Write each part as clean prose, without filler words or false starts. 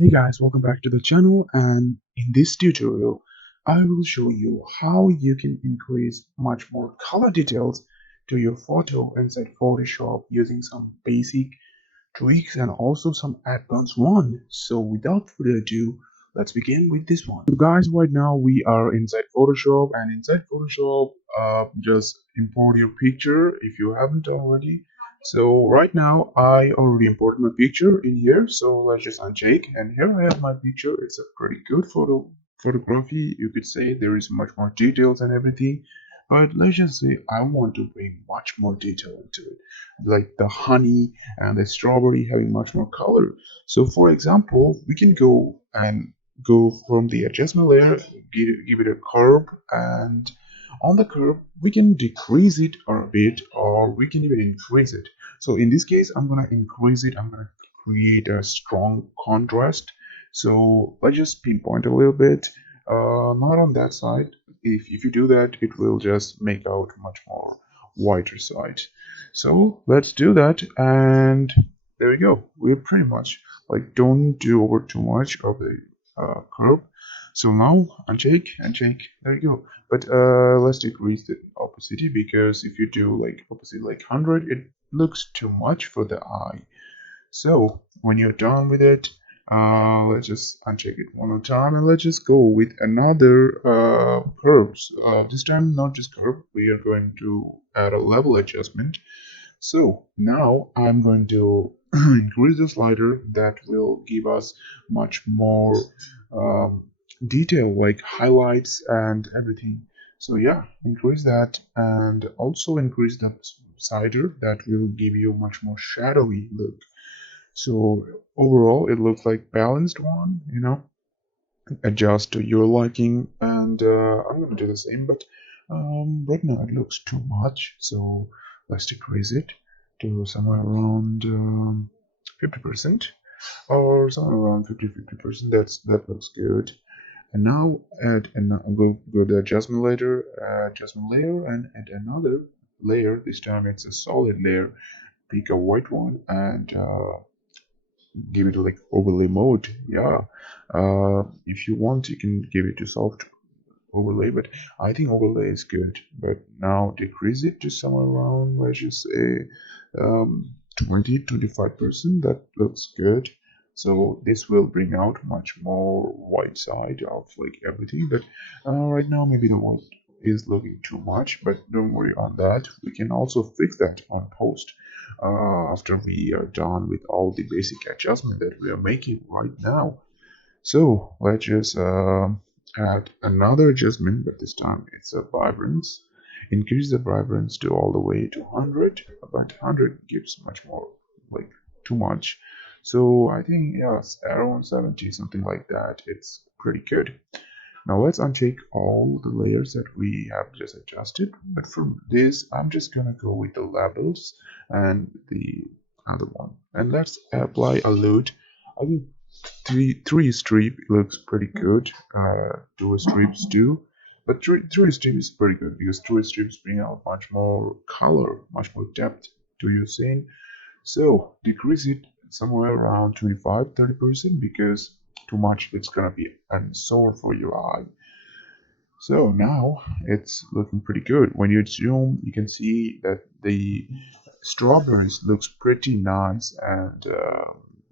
Hey guys, welcome back to the channel, and in this tutorial I will show you how you can increase much more color details to your photo inside Photoshop using some basic tweaks and also some advanced one. So without further ado, let's begin with this one. So guys, right now we are inside Photoshop, and inside Photoshop just import your picture if you haven't already. So right now I already imported my picture in here, so let's just uncheck, and here I have my picture. It's a pretty good photography, you could say. There is much more details and everything, but let's just say I want to bring much more detail into it, like the honey and the strawberry having much more color. So for example, we can go from the adjustment layer, give it a curve, and on the curve we can decrease it a bit, or we can even increase it. So in this case, I'm gonna increase it. I'm gonna create a strong contrast. So let's just pinpoint a little bit, not on that side. If you do that, it will just make out much more whiter side. So let's do that, and there we go. We're pretty much like, don't do over too much of the curve. So now uncheck and check. There you go. But let's decrease the opacity, because if you do like opacity like 100, it looks too much for the eye. So when you're done with it, let's just uncheck it one more time, and let's just go with another curves. This time not just curve, we are going to add a level adjustment. So now I'm going to increase the slider. That will give us much more um, detail, like highlights and everything. So yeah, increase that, and also increase the slider. That will give you much more shadowy look. So overall, it looks like balanced one. Adjust to your liking, and I'm gonna do the same, but right now it looks too much, so let's decrease it to somewhere around 50%, or somewhere around 50%. That looks good. And now go to adjustment layer, and add another layer. This time it's a solid layer. Pick a white one, and give it like overlay mode. Yeah, if you want, you can give it to soft overlay, but I think overlay is good. But now decrease it to somewhere around, let's just say, 20-25%. That looks good. So this will bring out much more white side of like everything. But right now maybe the white is looking too much, but don't worry on that. We can also fix that on post, after we are done with all the basic adjustment that we are making right now. So let's just add another adjustment, but this time it's a vibrance. Increase the vibrance to all the way to 100, but 100 gives much more, like, too much. So I think, yes, around 70, something like that. It's pretty good. Now let's uncheck all the layers that we have just adjusted. But from this, I'm just gonna go with the labels and the other one. And let's apply a load. I think three strip looks pretty good. Two strips too. But three strip is pretty good, because three strips bring out much more color, much more depth to your scene. So decrease it somewhere around 25-30%, because too much it's gonna be an sore for your eye. So now it's looking pretty good. When you zoom, you can see that the strawberries looks pretty nice, and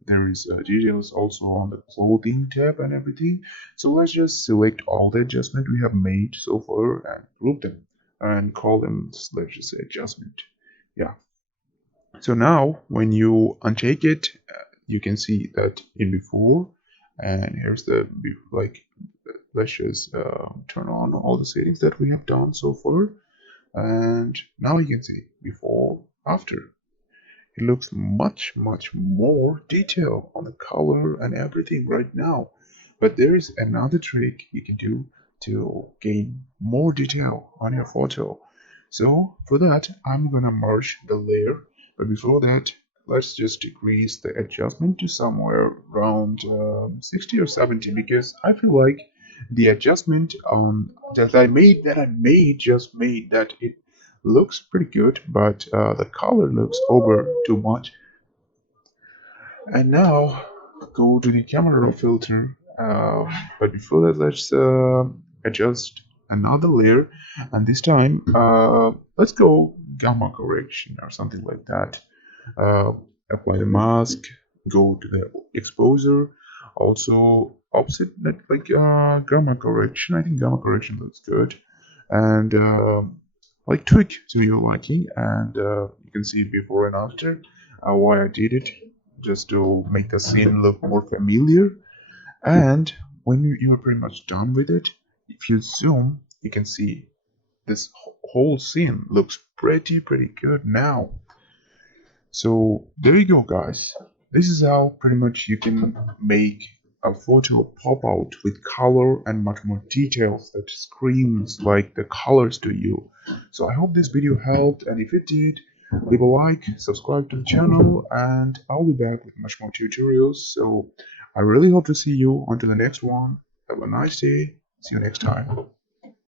there is details also on the clothing tab and everything. So let's just select all the adjustment we have made so far and group them and call them, let's just say, adjustment. Yeah. So now when you uncheck it, you can see that in before, and here's the like, let's just turn on all the settings that we have done so far, and now you can see before, after. It looks much more detail on the color and everything right now. But there is another trick you can do to gain more detail on your photo. So for that, I'm gonna merge the layer. But before that, let's just decrease the adjustment to somewhere around 60 or 70, because I feel like the adjustment that I made that it looks pretty good, but the color looks over too much. And now go to the camera raw filter. But before that, let's adjust another layer, and this time let's go gamma correction or something like that. uh, Apply the mask, go to the exposure, also offset that like gamma correction. I think gamma correction looks good, and like tweak to your liking, and you can see before and after why I did it, just to make the scene look more familiar. And when you are pretty much done with it, if you zoom, you can see this whole scene looks pretty good now. So there you go, guys. This is how pretty much you can make a photo pop out with color and much more details that screams like the colors to you. So I hope this video helped, and if it did, leave a like, subscribe to the channel, and I'll be back with much more tutorials. So I really hope to see you until the next one. Have a nice day. See you next time.